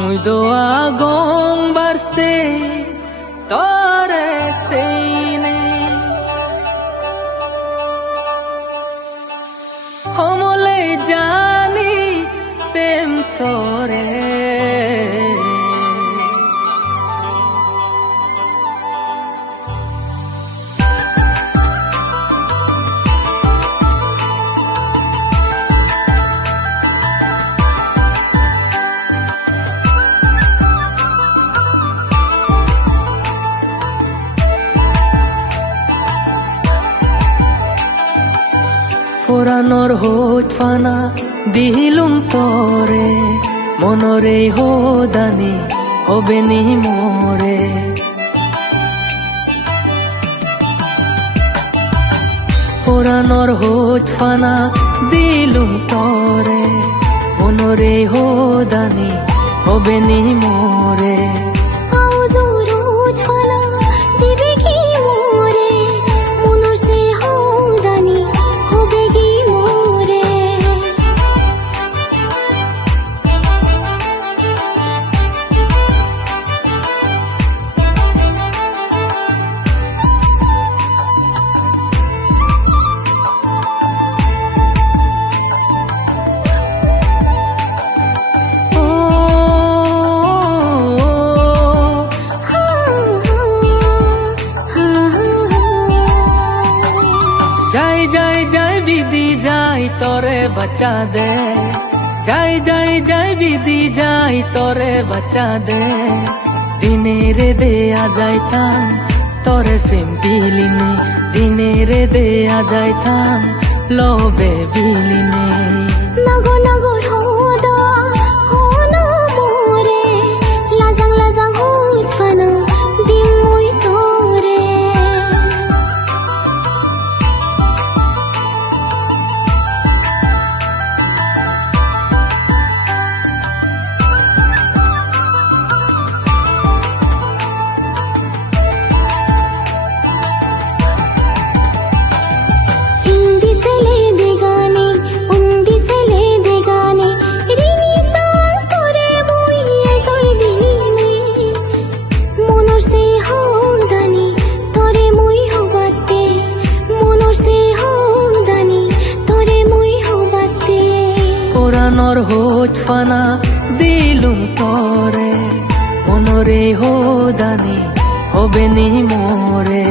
Muito agong barse tore seine homole jani pem tore পুরানোর হোত ফানা দিলুম তরে মনরে হোদানি হবে নি মোরে পুরানোর হোত ফানা দিলুম তরে মনরে হোদানি হবে নি মোরে যাই বিধি যাই তরে বাঁচা দে যাই বিধি যাই তরে বাঁচা দে দিনে রে দেয়া যাইতাম তরে ফেম বিলিনে দিনে রে দেয়া যাইতাম লবে বিলিনে নাগো নাগো রোদা হনো মোরে লাজাং লাজাং হুছফানা দিমুই তোরে পুরানোর হোত ফানা দিলুম তরে মনরে হোদানি হবে নি মোরে।